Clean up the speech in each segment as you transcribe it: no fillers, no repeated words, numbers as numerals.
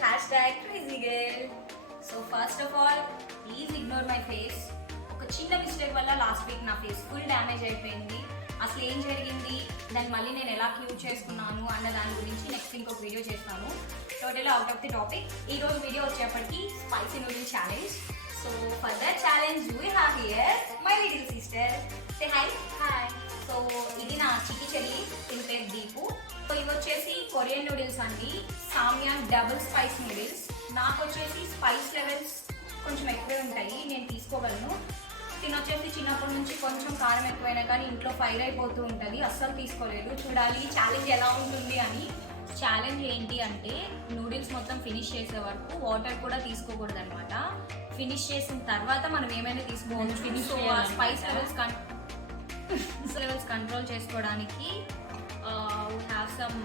crazy girl. So first of all, please ignore my face. ఒక చిన్న మిస్టేక్ వల్ల last week నా ఫేస్ ఫుల్ డ్యామేజ్ అయిపోయింది. అసలు ఏం జరిగింది, దాన్ని మళ్ళీ నేను ఎలా క్యూర్ చేసుకున్నాను అన్న దాని గురించి నెక్స్ట్ ఇంకొక వీడియో చేస్తాను. Total out of the topic. ఈరోజు వీడియో వచ్చేప్పటికి spicy noodles challenge. So for that challenge we have here my little sister. Say hi. Hi. So ఇది నా చిట్టి చెల్లి, దీని పేరు దీపు. సో ఇవి వచ్చేసి కొరియన్ నూడిల్స్ అండి, సామ్యాన్ డబుల్ స్పైస్ నూడిల్స్. నాకు వచ్చేసి స్పైస్ లెవెల్స్ కొంచెం ఎక్కువే ఉంటాయి, నేను తీసుకోగలను. తినొచ్చేసి చిన్నప్పటి నుంచి కొంచెం కారం ఎక్కువైనా కానీ ఇంట్లో ఫైర్ అయిపోతూ ఉంటుంది, అస్సలు తీసుకోలేదు. చూడాలి ఛాలెంజ్ ఎలా ఉంటుంది అని. ఛాలెంజ్ ఏంటి అంటే నూడిల్స్ మొత్తం ఫినిష్ చేసే వరకు వాటర్ కూడా తీసుకోకూడదు అనమాట. ఫినిష్ చేసిన తర్వాత మనం ఏమైనా తీసుకోవచ్చు. సో ఆ స్పైస్ లెవెల్స్ కంట్రోల్ చేసుకోవడానికి we have some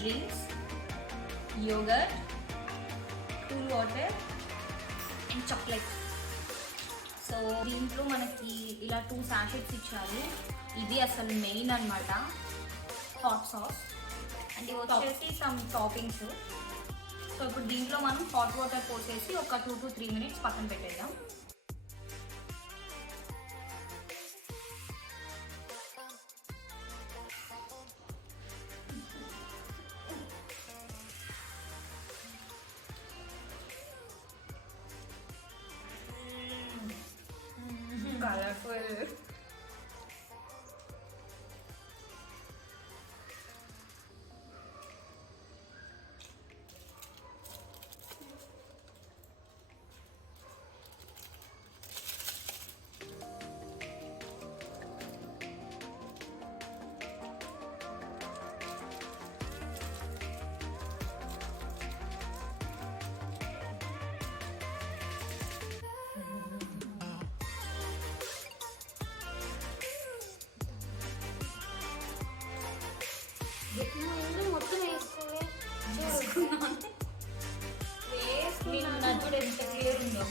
drinks, yogurt, cool water and chocolate. So దీంట్లో మనకి ఇలా 2 sachets ఇచ్చారు. ఇది అసలు మెయిన్ అనమాట, హాట్ సాస్. అండ్ ఇవి వచ్చేసి సమ్ టాపింగ్స్. సో ఇప్పుడు దీంట్లో మనం హాట్ వాటర్ పోసేసి ఒక 2 to 3 minutes పక్కన పెట్టేద్దాం. Colorful. మొత్తం వేసుకున్నాను. నచ్చుడు ఎంత క్లియర్ ఉందో.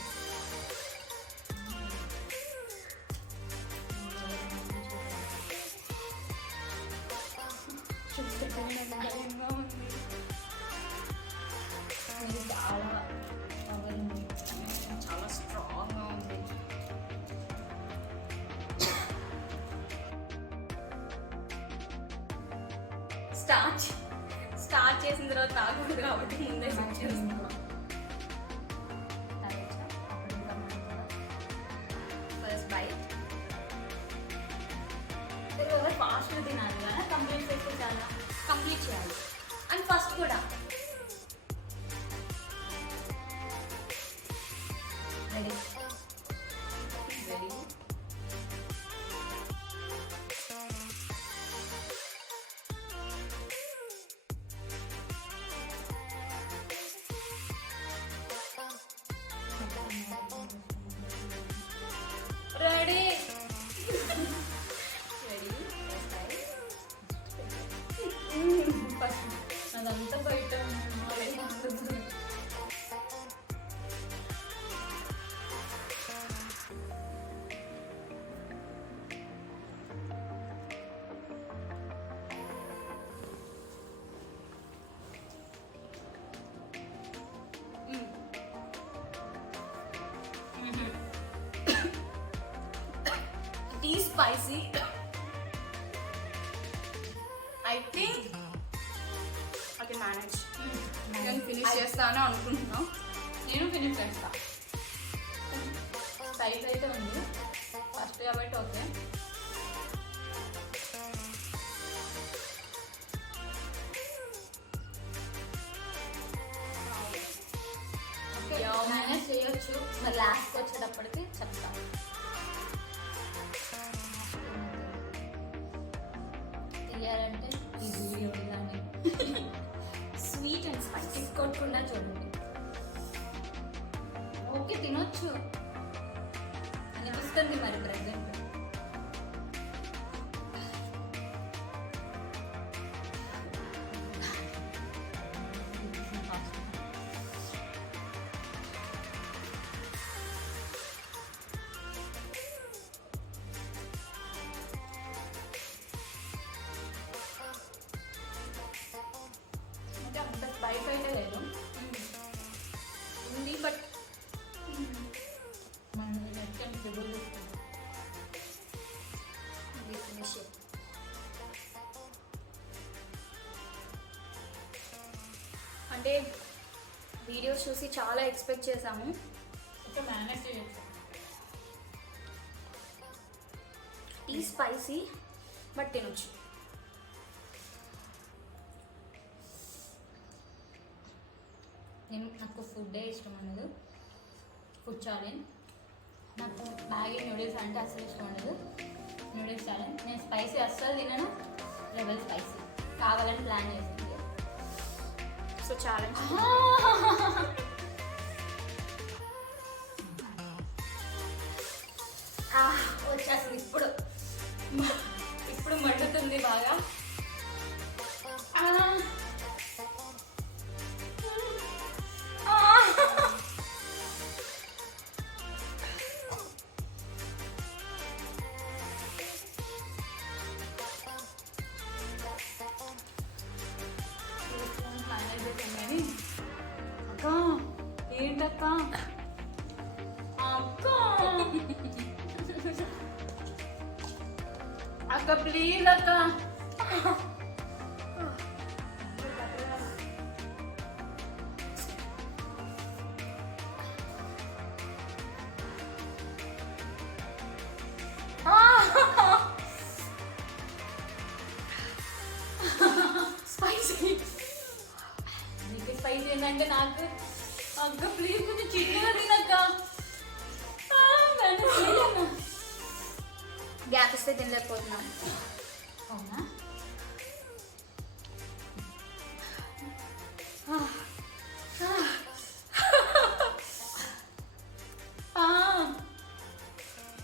చాలా స్ట్రాంగ్గా ఉంది. స్టార్ట్ చేసిన తర్వాత తాగకూడదు కాబట్టి ముందే ఫస్ట్ బైట్. ఫాస్ట్గా తినాలి కదా, కంప్లీట్ చేస్తే చాలా కంప్లీట్ చేయాలి. అండ్ ఫస్ట్ కూడా రెడీ రెడీ. Ready ready. అదంతా బయట spicy. I think I can manage. నేను ఫినిష్ చేస్తాను అనుకుంటున్నాను. నేను ఫినిష్ చేస్తా. సైజ్ అయితే ఉంది ఫస్ట్ కాబట్టి ఓకే. మేనేజ్ చేయొచ్చు, మరి లాస్ట్కి వచ్చేటప్పటికి చెప్తాను. తెలియాలంటే ఈ వీడియో స్వీట్ అండ్ స్పైసీ కొట్టకుండా చూడండి. ఓకే తినొచ్చు అనిపిస్తుంది మరి ప్రెజెంట్. బయట అయితే లేదు. అంటే వీడియోస్ చూసి చాలా ఎక్స్పెక్ట్ చేసాము. మేనేజ్ చేయొచ్చు. ఈ స్పైసీ బట్ తినొచ్చు. నాకు ఫుడ్డే ఇష్టం ఉండదు, ఫుడ్ ఛాలెంజ్. నాకు మ్యాగీ నూడిల్స్ అంటే అస్సలు ఇష్టం ఉండదు. Noodles challenge. నేను స్పైసీ అస్సలు తినను, లెవెల్ స్పైసీ కావాలని ప్లాన్ చేసింది. So challenge. వచ్చేస్తుంది ఇప్పుడు. ఇప్పుడు మండుతుంది బాగా. అక్క ఏంటక్క అక్క అక్క ప్లీజ్ అక్క. స్పైసీ నీకు స్పైసీ ఏంటంటే నాకు అక్క ప్లీజ్ కొంచెం చిన్నగా తినక్క. గ్యాప్ ఇస్తే తినలేకపోతున్నాను. అవునా?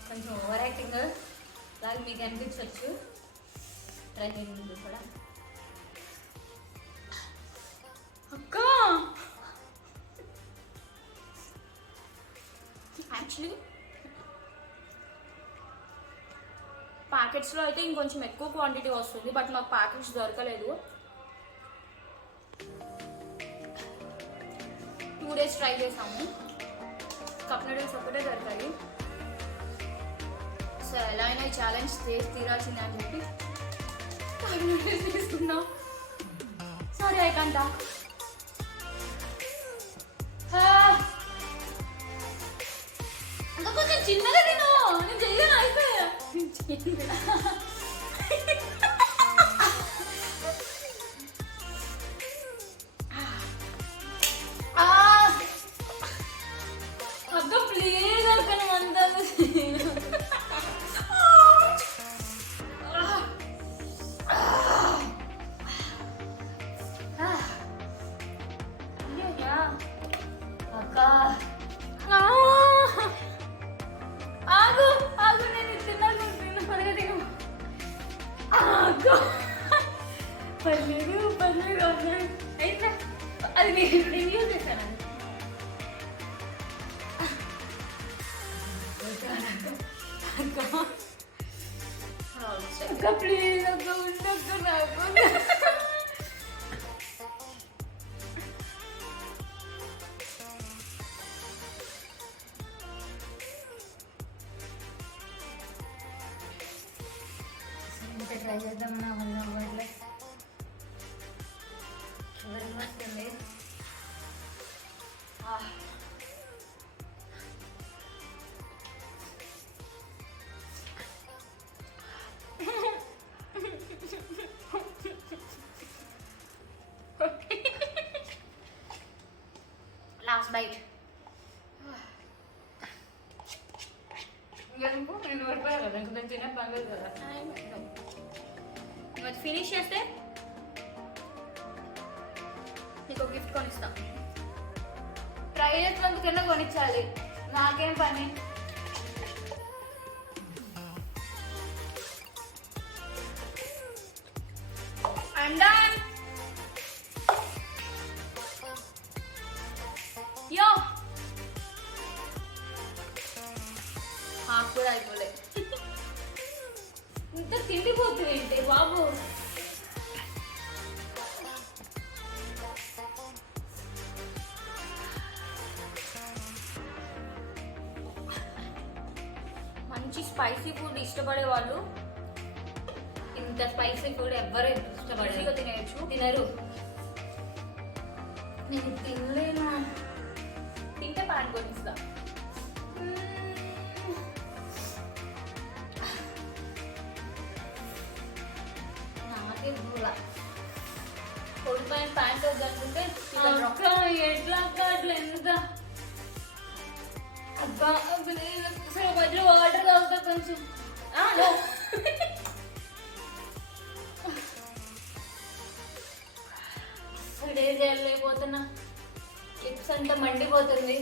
కొంచెం ఓవర్ యాక్టింగ్ లాగా మీకు అనిపించవచ్చు. ట్రై చేయండి కూడా. అక్క యాక్చువల్లీ ప్యాకెట్స్లో అయితే ఇంకొంచెం ఎక్కువ క్వాంటిటీ వస్తుంది, బట్ మాకు ప్యాకెట్స్ దొరకలేదు. 2 days ట్రై చేసాము, కప్ నూడిల్స్ ఒకటే దొరికాయి. సో ఎలా అయినా ఈ ఛాలెంజ్ చేసి తీరాల్సిందే అని చెప్పి కప్ నూడిల్స్ తీసుకున్నాం. Sorry I can't talk. ఇంకా కొంచెం చిన్నగా తిను, నేను చెయ్యను అయిపోయా. అక్క ప్లీజ్ అక్క నువ్వు అంతా అక్క ఆగు ఆగు, నేను తిన్నాను త్వరగా తిను. పర్లేదు పర్లేదు అయితే అది నేను రివ్యూ చేశాను. అక్క ప్లీజ్ అక్క ఉండక్క నాకు. ట్రై చేద్దామన్నా వల్ల అవ్వట్లే. ఎవరికి వస్తుంది? Last bite. నేను ఓడిపోయా కదా, ఇంకా నేను తినే పర్లేదు కదా. మరి ఫినిష్ చేస్తే నీకు గిఫ్ట్ కొనిస్తా. ట్రై చేసినందుకన్నా కొనిచ్చాలి, నాకేం పని. I'm done. Yo. కూడా అయిపోలే. ఇంత తిండిపోతుంది ఏంటి బాబు. మంచి స్పైసీ ఫుడ్ ఇష్టపడే వాళ్ళు ఇంత స్పైసీ ఫుడ్ ఎవ్వరు ఇష్టపడరు, తినేయచ్చు. తినరు. నేను తినలేను. తింటే పాన్ కొనిస్తా. నాకే దూర కొడుకుని ప్యాంట్ వద్దనుకుంటే ఎట్లా అట్లా ఎంత అబ్బా అసలు మధ్యలో వాటర్ తాగుతా కొంచెం. డే చేయలేకపోతున్నా. లిప్స్ అంతా మండిపోతుంది.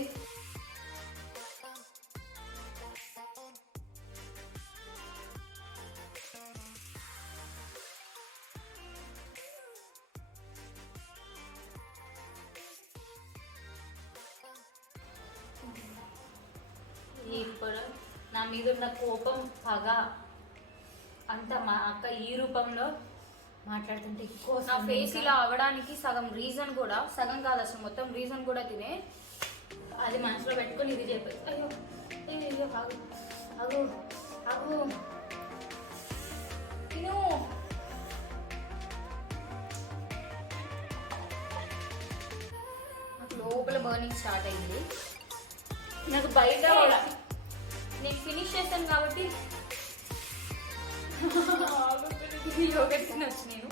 ఇప్పుడు నా మీద ఉన్న కోపం పగ అంతా మా అక్క ఈ రూపంలో మాట్లాడుతుంటే ఎక్కువ నా ఫేస్ ఇలా అవ్వడానికి సగం రీజన్ కూడా, సగం కాదు అసలు మొత్తం రీజన్ కూడా తినే. అది మనసులో పెట్టుకొని ఇది చెప్పేది. అయ్యో అయ్యో ఆగు ఆగు ఆగు తిను. నాకు లోపల బర్నింగ్ స్టార్ట్ అయింది. నాకు బయట కూడా నేను ఫినిష్ చేశాను కాబట్టి యోగట్ తినొచ్చు నేను.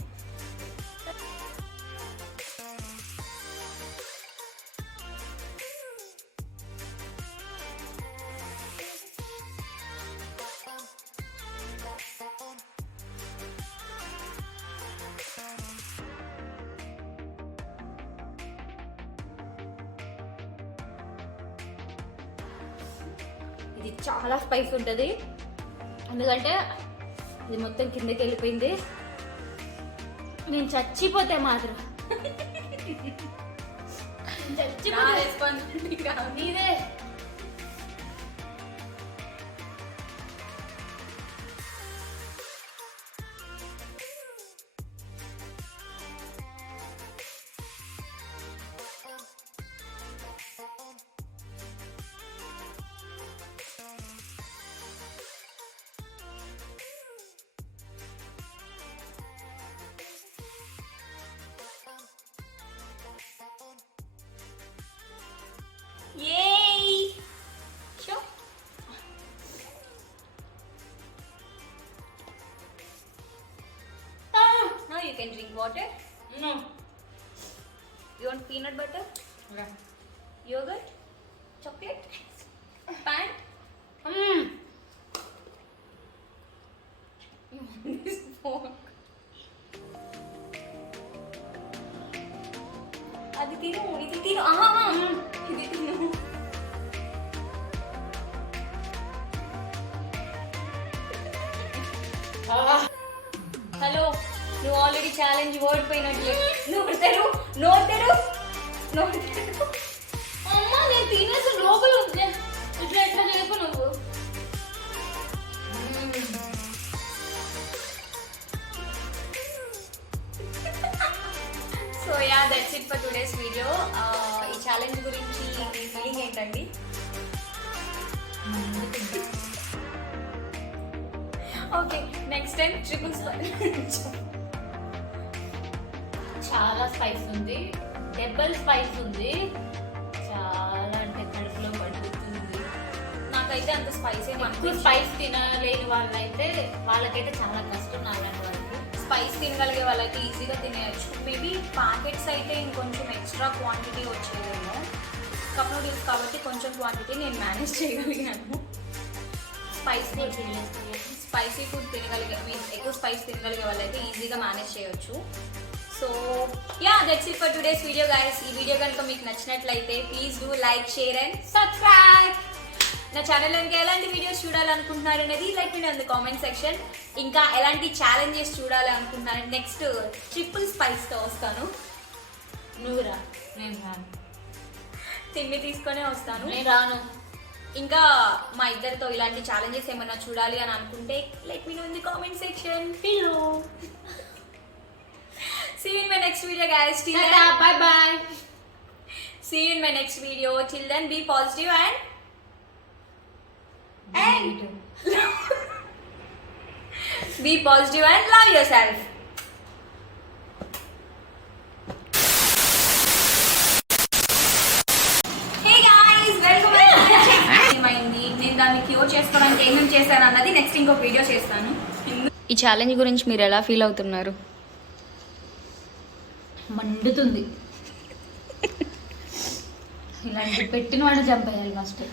ఇది చాలా స్పైస్ ఉంటుంది ఎందుకంటే ఇది మొత్తం కిందకి వెళ్ళిపోయింది. నేను చచ్చిపోతే మాత్రం నీదే. Yay! Sure. Now you can drink water. No. You want peanut butter? Yeah. Yogurt? Chocolate? Pant? You want this fork? అది తిను, ఇది తిను. ఇది తిను. హలో, నువ్వు ఆల్రెడీ ఛాలెంజ్ ఓడిపోయినట్లే. నువ్వు తెరు, నోరు తెరు, నోరు తెరు. అమ్మ నేను తినేసి లోపల ఉంటే ఇట్లా ఎట్లా చేయకు నువ్వు. So yeah that's it for today's video. ఈ ఛాలెంజ్ గురించి మీ ఫీలింగ్ ఏంటండి? ఓకే, నెక్స్ట్ టైం ట్రిపుల్ చాలా స్పైస్ ఉంది, డబుల్ స్పైస్ ఉంది, చాలా అంటే కడుపులో పడుతుంది. నాకైతే అంత స్పైసీ ఎక్కువ స్పైస్ తినలేని వాళ్ళైతే వాళ్ళకైతే చాలా కష్టం. అలాంటి వాళ్ళకి స్పైస్ తినగలిగే వాళ్ళైతే ఈజీగా తినేయచ్చు. మేబీ ప్యాకెట్స్ అయితే ఇంకొంచెం ఎక్స్ట్రా క్వాంటిటీ వచ్చేదేమో. కప్ నూడిల్స్ కాబట్టి కొంచెం క్వాంటిటీ నేను మేనేజ్ చేయగలిగాను. స్పైసీ ఫుడ్ తినగలిగే ఎక్కువ స్పైస్ తినగలిగే వాళ్ళైతే ఈజీగా మేనేజ్ చేయొచ్చు. So yeah that's it for today's video guys. ఈ వీడియో కనుక మీకు నచ్చినట్లయితే please do like, share and subscribe. నా ఛానల్ ఇంకా ఎలాంటి వీడియోస్ చూడాలనుకుంటున్నారు అనేది లైక్ మీ ఉంది కామెంట్ సెక్షన్. ఇంకా ఎలాంటి ఛాలెంజెస్ చూడాలి అనుకుంటున్నారు, నెక్స్ట్ ట్రిపుల్ స్పైస్తో వస్తాను. నువ్వు రా, నేను రాను. తిండి తీసుకొనే వస్తాను, నేను రాను. ఇంకా మా ఇద్దరితో ఇలాంటి ఛాలెంజెస్ ఏమైనా చూడాలి అని అనుకుంటే లైక్ మీ ఉంది comment section. See you in my next video guys. Till then, bye bye. See you in my next video. Till then, be positive and be positive and love yourself. చేసుకోవడానికి ఏమేమి చేశాను అన్నది నెక్స్ట్ ఇంకొక వీడియో చేస్తాను. ఈ ఛాలెంజ్ గురించి మీరు ఎలా ఫీల్ అవుతున్నారు? మండుతుంది. ఇలాంటి పెట్టిన వాడిని చంపేయాలి ఫస్ట్.